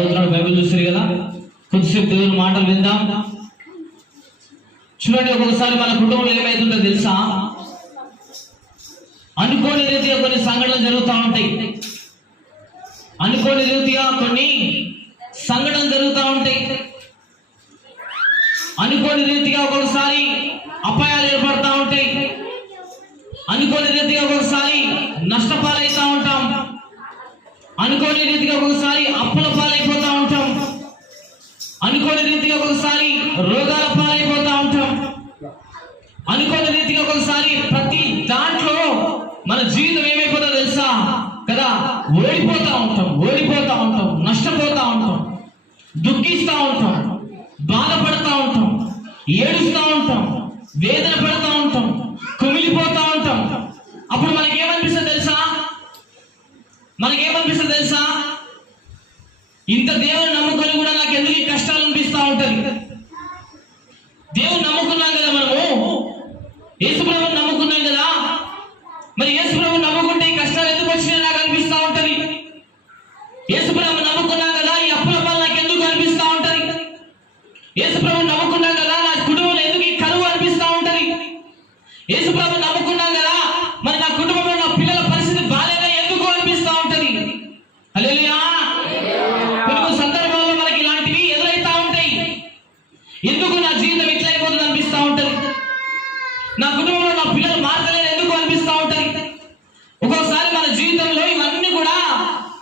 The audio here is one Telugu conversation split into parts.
చదువుతున్నాడు, బైబిల్ చూస్తారు కదా. కొద్దిసేపు దేవుని మాటలు విందాం. చూడండి, ఒక్కొక్కసారి మన కుటుంబంలో ఏమైతుందో తెలుసా? అనుకోని రీతిగా కొన్ని సంఘటనలు జరుగుతూ ఉంటాయి. అనుకోని రీతిగా కొన్ని సంఘటనలు జరుగుతూ ఉంటాయి. అనుకోని రీతిగా ఒక్కొక్కసారి అపాయాలు ఏర్పడుతూ ఉంటాయి. అనుకోని రీతిగా ఒక్కొక్కసారి నష్టపాలైతా ఉంటాం. అనుకోని రీతిగా ఒక్కొక్కసారి అప్పుల పాలైపోతూ ఉంటాం. అనుకోని రీతిగా ఒక్కొక్కసారి రోగాల పాలైపోతూ ఉంటాం. అనుకోని రీతిగా ఒక్కొక్కసారి ప్రతి దాంట్లో మన జీవితం ఏమైపోతుందో తెలుసా కదా? ఓడిపోతూ ఉంటాం, నష్టపోతూ ఉంటాం, దుఃఖిస్తూ ఉంటాం, బాధపడుతూ ఉంటాం, ఏడుస్తూ ఉంటాం, వేదన పడుతూ ఉంటాం, కుమిలిపోతూ ఉంటాం. అప్పుడు మనకేమనిపిస్తుంది తెలుసా? ఇంత దేవుని నమ్ముకొని కూడా నాకు ఎందుకు ఈ కష్టాలు అనిపిస్తూ ఉంటుంది. దేవుని నమ్ముకున్నాం కదా, మనము యేసుప్రభుని నమ్ముకున్నాం కదా, మరి యేసుప్రభుని నమ్ముకుంటే ఈ కష్టాలు ఎందుకు వచ్చినాయి నాకు అనిపిస్తూ ఉంటుంది. యేసుప్రభుని నమ్ముకున్నాం కదా, ఈ అప్పుల పాలు నాకు ఎందుకు అనిపిస్తూ ఉంటుంది. యేసుప్రభుని నమ్ముకున్నాం కదా, నా కుటుంబంలో ఎందుకు ఈ కరువు అనిపిస్తూ ఉంటుంది. యేసుప్రభుని నమ్ముకున్నాం కదా, మరి నా కుటుంబంలో నా పిల్లల పరిస్థితి బాలేదా ఎందుకు అనిపిస్తూ ఉంటుంది. హల్లెలూయా. కొన్ని సందర్భాల్లో మనకి ఇలాంటివి ఎదురైతా ఉంటాయి. ఎందుకు నా జీవితం ఇట్లా అయిపోతుంది అనిపిస్తూ ఉంటుంది. నా కుటుంబంలో నా పిల్లలు మారలేదు ఎందుకు అనిపిస్తూ ఉంటుంది. ఒక్కోసారి మన జీవితంలో ఇవన్నీ కూడా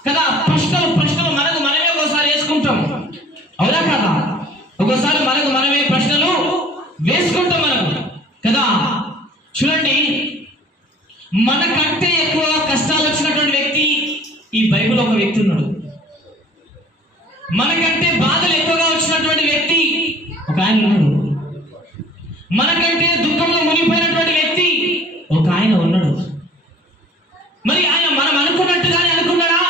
కదా ప్రశ్నలు మనమే ఒకసారి వేసుకుంటాం. అవునా కదా? ఒక్కోసారి మనమే ప్రశ్నలు వేసుకుంటాం మనం కదా. చూడండి, మనకంటే ఎక్కువ కష్టాలు వచ్చినటువంటి వ్యక్తి ఈ బైబిల్ ఒక వ్యక్తి ఉన్నాడు. మనకంటే బాధలు ఎక్కువగా వచ్చినటువంటి వ్యక్తి ఒక ఆయన ఉన్నాడు. మనకంటే దుఃఖంలో మునిగిపోయినటువంటి వ్యక్తి ఒక ఆయన ఉన్నాడు. మరి ఆయన మనం అనుకున్నట్టుగానే అనుకున్నాడా,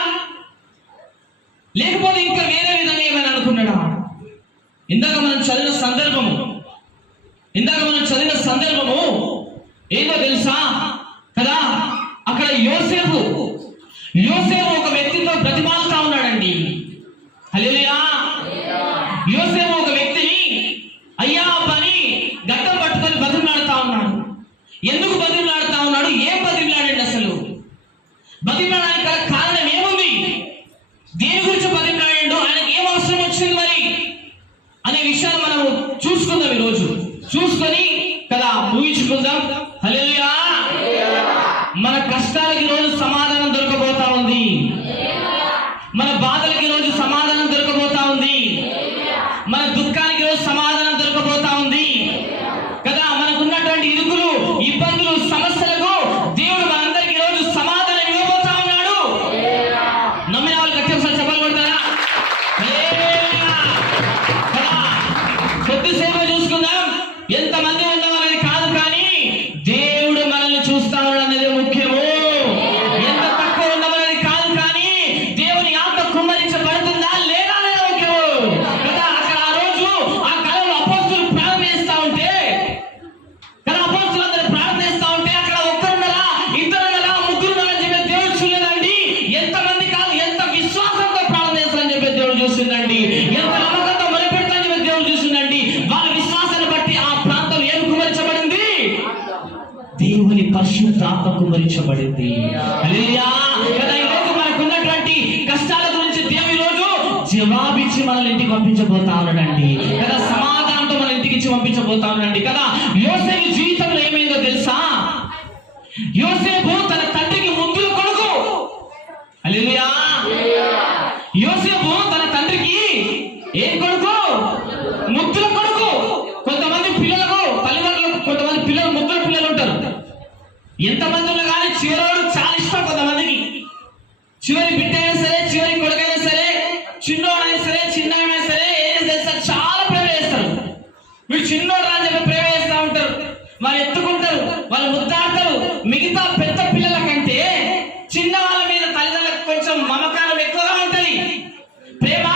లేకపోతే ఇంకా వేరే విధంగా ఏమైనా అనుకున్నాడా? ఇందాక మనం చదివిన సందర్భము ఏదో తెలుసా కదా? అక్కడ యోసేపు ఒక వ్యక్తితో బ్రతిమాలుతా ఉన్నాడండి. హల్లెలూయా. యోసేపు ఒక వ్యక్తిని అయ్యా పని గడ్డం పట్టుకొని బతిమలాడుతా ఉన్నాడు. ఎందుకు బతిమలాడుతా ఉన్నాడు? ఏం బతిమలాడండి అసలు? బతిమలాడడానికి కారణం ఏముంది? దేని గురించి బతిమలాడాడు? ఆయనకి ఏం అవసరం వచ్చింది మరి అనే విషయాన్ని మనం చూసుకుందాం. ఈరోజు చూసుకొని కదా ఊహించుకుందాం. హల్లెలూయా. మన కష్టాలకి రోజు సమాధానం దొరకబోతా ఉంది. మన బాధలకి రోజు సమాధానం దొరకబోతా ఉంది. మన దుఃఖానికి రోజు సమాధానం దొరకబోతా ఉంది కదా. మనకున్నటువంటి ఇరుకులు, ఇబ్బందులు, సమస్యలకు దేవుడు మనందరికీ రోజు సమాధానం ఇవ్వబోతా ఉన్నాడు. నమ్మిన వాళ్ళు గట్టిగా చెప్పలు కొడతారా? కొద్దిసేపు చూసుకుందాం. ఎంతమంది ఉండవాలని కాదు, కానీ దేవుడు మనల్ని చూస్తా ఉన్నాడు అనేది ముఖ్యము. ఎంత తక్కువ ఉండమనేది కాదు, కానీ దేవుని ఆత్మ కుమ్మరించబడుతుందా లేదా అనేది ముఖ్యము కదా. అక్కడ ఆ రోజు ఆ కాలంలో అపోస్తులు ప్రారంభిస్తా ఉంటే కదా, అపోస్తులందరూ ప్రార్థిస్తా ఉంటే అక్కడ ఒక్కరున్నరా, ఇద్దరున్నరా, ముగ్గురున్నరా అని చెప్పి దేవుడు చూడలేదండి. ఎంతమంది కాదు, ఎంత విశ్వాసంతో ప్రార్థిస్తారని చెప్పి దేవుడు చూస్తుందండి. ఎంత నమ్మకంతో మొదలుపెడతారని చెప్పి దేవుడు చూస్తుందండి. వాళ్ళ విశ్వాసాన్ని బట్టి ఆ ప్రాంతం ఏం కుమరించబడింది? దేవుని పరిశుద్ధాత్మ కుమరించబడింది. హల్లెలూయా కదా. ఈరోజు మనకున్నటువంటి కష్టాల గురించి దేవుడు ఈరోజు జవాబిచ్చి మనల్ని ఇంటికి పంపించబోతా ఉన్నాడండి కదా. సమాధానంతో మన ఇంటికి ఇచ్చి పంపించబోతా ఉన్నాడండి కదా. యోసేపు జీవితంలో ఏమైందో తెలుసా? యోసేపు తన తండ్రికి ముద్దుల కొడుకు. హల్లెలూయా. యోసేపు తన తండ్రికి ఏం కొడుకు? ముద్దుల కొడుకు. కొంతమంది పిల్లలకు తల్లిదండ్రులకు కొంతమంది పిల్లలు ముద్దుల పిల్లలు ఉంటారు. ఎంతమంది ఉన్నా కానీ చివరోడు చాలా ఇష్టం కొంతమందికి. చివరి బిడ్డ అయినా సరే, చివరి కొడుకైనా సరే, చిన్నోడైనా సరే, చిన్నైనా సరే ఏం చేస్తారు? చాలా ప్రేమ చేస్తారు. వీడు చిన్నోడు అని చెప్పి ప్రేమ చేస్తూ ఉంటారు. వాళ్ళు ఎత్తుకుంటారు, వాళ్ళు ముద్దాడతారు. మిగతా పెద్ద పిల్లల కంటే చిన్న వాళ్ళ మీద తల్లిదండ్రులకు కొంచెం మమకారం ఎక్కువగా ఉంటది, ప్రేమ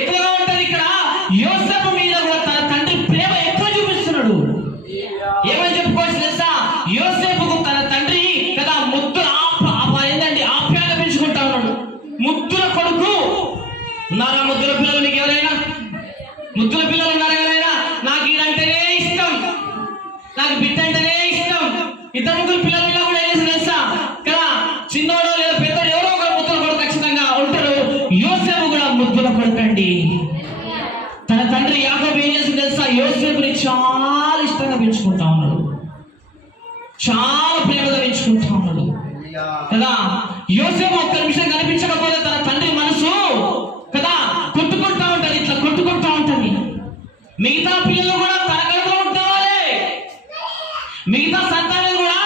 ఎక్కువగా ఉంటది. ఇక్కడ యోసేపు మీద కూడా తన తండ్రి ప్రేమ ఎక్కువ చూపిస్తున్నాడు. ఏమని చెప్పుకోవచ్చు తెలుసా? యోసేపుకు తన తండ్రి ఉన్నారా ముద్దుల పిల్లలు? మీకు ఎవరైనా ముద్దుల పిల్లలు ఉన్నారా? ఎవరైనా నాకు ఈడంటేనే ఇష్టం, నాకు బిడ్డ అంటేనే ఇష్టం. ఇద్దరు ముగ్గురు పిల్లలు కూడా ఏం చేసి తెలుసా కదా, చిన్నోడు లేదా పెద్దోడు ఎవరో ఒకరు ముద్దుల కొడుకు ఖచ్చితంగా ఉంటారు. యోసేపు కూడా ముద్దుల కొడుకండి. తన తండ్రి యాకోబు ఏం చేసి తెలుసా, యోసేపుని చాలా ఇష్టంగా పెంచుకుంటా ఉన్నాడు, చాలా ప్రేమగా పెంచుకుంటా ఉన్నాడు కదా. యోసేపు ఒక్క నిమిషం కనిపించకపోతే తన తండ్రి మనసు కదా కొట్టుకుంటా ఉంటది, ఇట్లా కొట్టుకుంటా ఉంటది. మిగతా పిల్లలు కూడా తన కడుపులో ఉంటావాలి, మిగతా సంతానం కూడా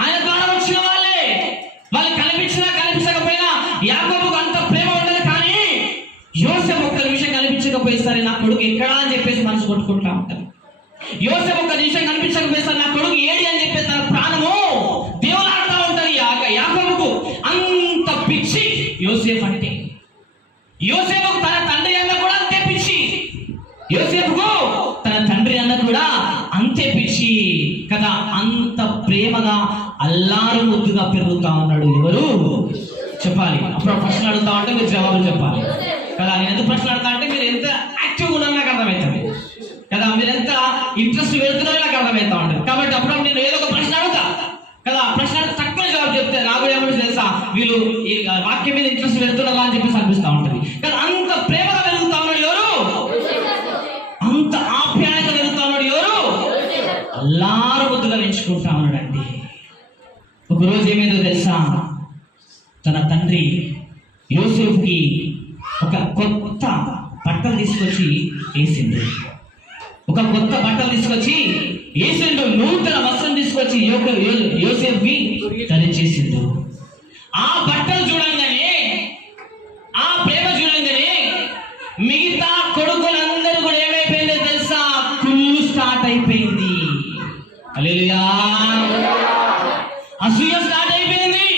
ఆయన ద్వారా వచ్చిన వాళ్ళే. వాళ్ళు కనిపించినా కనిపించకపోయినా యాకోబుకు అంత ప్రేమ ఉండదు. కానీ యోసేపు ఒక్క నిమిషం కనిపించకపోయేసరి నా కొడుకు ఎక్కడా అని చెప్పేసి మనసు కొట్టుకుంటా ఉంటారు. యోసేపు ఒక్క నిమిషం కనిపించకపోయేసరి నా కొడుకు ఏడి అని చెప్పేసి తన ప్రాణము దేవులాడుతూ ఉంటది. యాకోబుకు అంత పిచ్చి యోసేపు అంటే. యోసేపుకు తన తండ్రి అన్న కూడా అంతే పిచ్చి, యోసేపుకు తన తండ్రి అన్న కూడా అంతే పిచ్చి కదా. అంత ప్రేమగా అల్లారు ముద్దుగా పెరుగుతా ఉన్నాడు. ఎవరు చెప్పాలి? అప్పుడు ప్రశ్నలు అడుగుతా ఉంటే మీరు జవాబులు చెప్పాలి కదా. నేను ఎంత ప్రశ్నలు అడుగుతా అంటే మీరు ఎంత యాక్టివ్గా ఉన్నారో నాకు అర్థమవుతుంది కదా, మీరు ఎంత ఇంట్రెస్ట్ వెళ్తున్నారో నాకు అర్థమవుతా ఉంటుంది. కాబట్టి అప్పుడు నేను ఏదో ఒక ప్రశ్న అడుగుతా కదా, ప్రశ్న తక్కువ జవాబు చెప్తే నాకు ఏమంటే తెలుసా, వీళ్ళు ఈ వాక్యం మీద ఇంట్రెస్ట్ వెళ్తున్నారా అని చెప్పేసి అనిపిస్తూ ఉంటుంది కదా. అంత ప్రేమగా పెరుగుతా ఉన్నాడు ఎవరు, అంత ఆప్యాయంగా పెరుగుతా ఉన్నాడు ఎవరు, అల్లారు ముద్దుగా పెంచుకుంటా ఉన్నాడండి. ఒకరోజు ఏమైందో తెలుసా, తన తండ్రి యోసేపుకి ఒక కొత్త బట్టలు తీసుకొచ్చి వేసిండు, ఒక కొత్త బట్టలు తీసుకొచ్చి వేసిండు, నూతన వస్త్రం తీసుకొచ్చి యోసేపుకి ధరించేసిండు. ఆ బట్టలు చూడంగానే, ఆ ప్రేమ చూడంగానే మిగతా కొడుకులందరూ కూడా ఏమైపోయిందో తెలుసా, కుళ్ళు స్టార్ట్ అయిపోయింది. హల్లెలూయా, అసూయ స్టార్ట్ అయిపోయింది.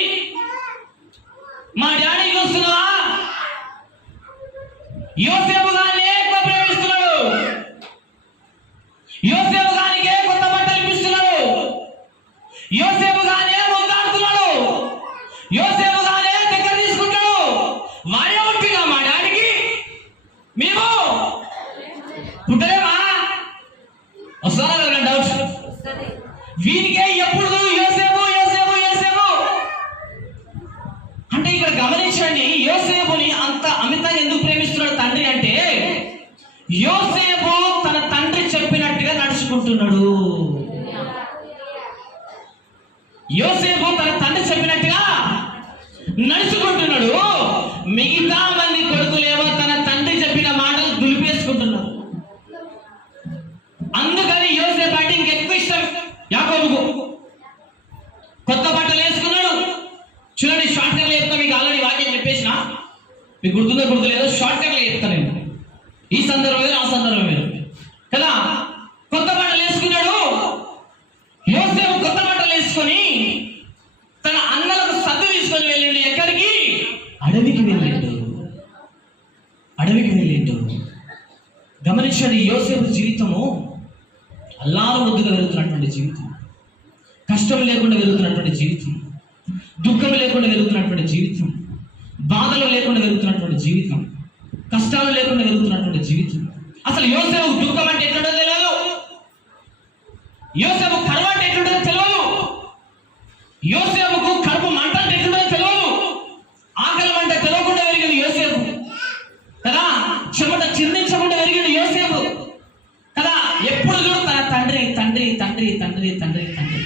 మా డాడీ చూస్తున్నావా, యోసేపు గారిని ఎక్కువ ప్రేమిస్తున్నాడు, యోసేపు గారికి కొత్త బట్టలు ఇప్పిస్తున్నాడు, యోసేపు గారే ముద్దాడుతున్నాడు, యోసేపు గారే దగ్గర తీసుకుంటాడు. వాడే ఉంటున్నా మా డాడీకి మేము పుట్టలేమా? వస్తారా డౌట్స్? వీనికే ఎప్పుడు యోసేపు యోసేపు యోసేపు అంటే. ఇక్కడ గమనించండి, యోసేపుని అంత అమితంగా ఎందుకు ప్రేమిస్తున్నాడు తండ్రి అంటే, యోసేపు తన తండ్రి చెప్పినట్టుగా నడుచుకుంటున్నాడు. యోసేపు తన తండ్రి చెప్పినట్టుగా నడుచుకుంటున్నాడు. మిగతా మంది కొడుకులేమో తన తండ్రి చెప్పిన మాటలు దులిపేసుకుంటున్నారు. అందుకని యోసేపు అంటే ఇంకెక్కువ ఇష్టం యాకోబుకు. కొత్త బట్టలు వేసుకున్నాడు. చూడండి, షార్ట్ కట్ లో చెప్తా, మీకు ఆల్రెడీ వాక్యం చెప్పేసిన, మీకు గుర్తుందో గుర్తులేదో షార్ట్ కట్ లో చెప్తాను నేను. ఈ సందర్భం వేరు, ఆ సందర్భం వేరు కదా. కొత్త బట్టలు వేసుకున్నాడు యోసేపు. కొత్త బట్టలు వేసుకొని తన అన్నలకు సద్దు తీసుకొని వెళ్ళిండు. ఎక్కడికి? అడవికి వెళ్ళిండు, అడవికి వెళ్ళిండు. గమనించండి, యోసేపు జీవితము అల్లారు ముద్దుగా వెళ్తున్నటువంటి జీవితం, కష్టం లేకుండా వెళ్తున్నటువంటి జీవితం, దుఃఖం లేకుండా వెళ్తున్నటువంటి జీవితం, బాధలు లేకుండా వెళ్తున్నటువంటి జీవితం, కష్టాలు లేకుండా వెళ్తున్నటువంటి జీవితం. అసలు యోసేపు దుఃఖం అంటే ఎట్లుంటో తెలియదు, యోసేపు కరువు అంటే ఎట్లుంటో తెలియదు, యోసేపుకు కడుపు మంట అంటే ఎట్లుంటో తెలియదు, ఆకలి మంట తెలియకుండా పెరిగింది యోసేపు కదా, చెమట చిందించకుండా పెరిగింది యోసేపు కదా. ఎప్పుడు చూడు తన తండ్రి తండ్రి తండ్రి తండ్రి తండ్రి తండ్రి.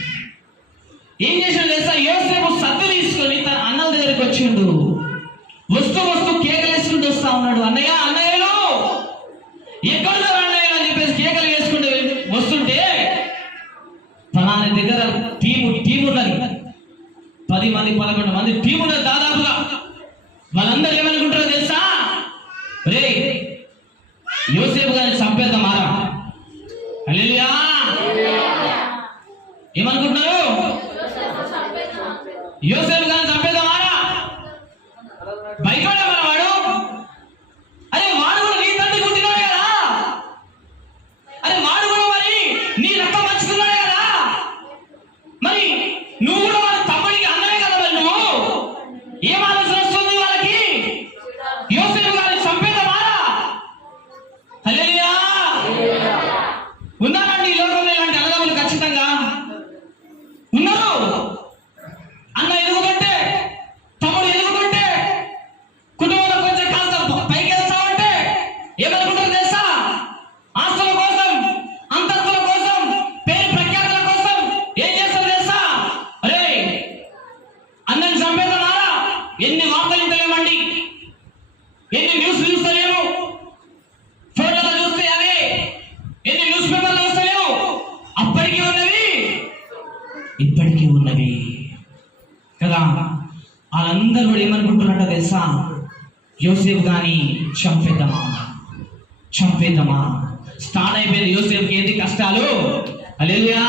ఏం చేసాడు తెలుసా, యోసేపు సత్తు తీసుకొని తన అన్నల దగ్గరికి వచ్చిండు. వస్తూ వస్తూ కేకలు వేసుకుంటూ వస్తా ఉన్నాడు. అన్నయ్య అన్నయ్యలు ఎక్కడ అన్నయ్యలు అని చెప్పేసి కేకలు వేసుకుంటూ వస్తుంటే, తన దగ్గర టీము ఉన్నది, 10 మంది 11 మంది టీము ఉన్నది దాదాపుగా. వాళ్ళందరూ ఏమనుకుంటారో తెలుసా, రే యోసేపు గారిని చంపేద్దామారా. హల్లెలూయా, ఏమనుకుంటున్నారు? యోసేపు గారిని చంపేద్దామారా? భయపడే మనవాడు. అరే ఎన్ని వార్తలు ఇంతలేమండి, ఎన్ని న్యూస్ చూస్తలేము, ఫోన్లలో చూస్తే అవే, ఎన్ని న్యూస్ పేపర్లు చూస్తలేము, అప్పటికీ ఉన్నవి ఇప్పటికీ ఉన్నవి కదా. వాళ్ళందరూ కూడా ఏమనుకుంటున్నట్ట తెలుసా, యోసేపు గాని చంపేద్దామా. స్టార్ట్ అయిపోయింది యోసేపుకి ఏంటి కష్టాలు. హల్లెలూయా.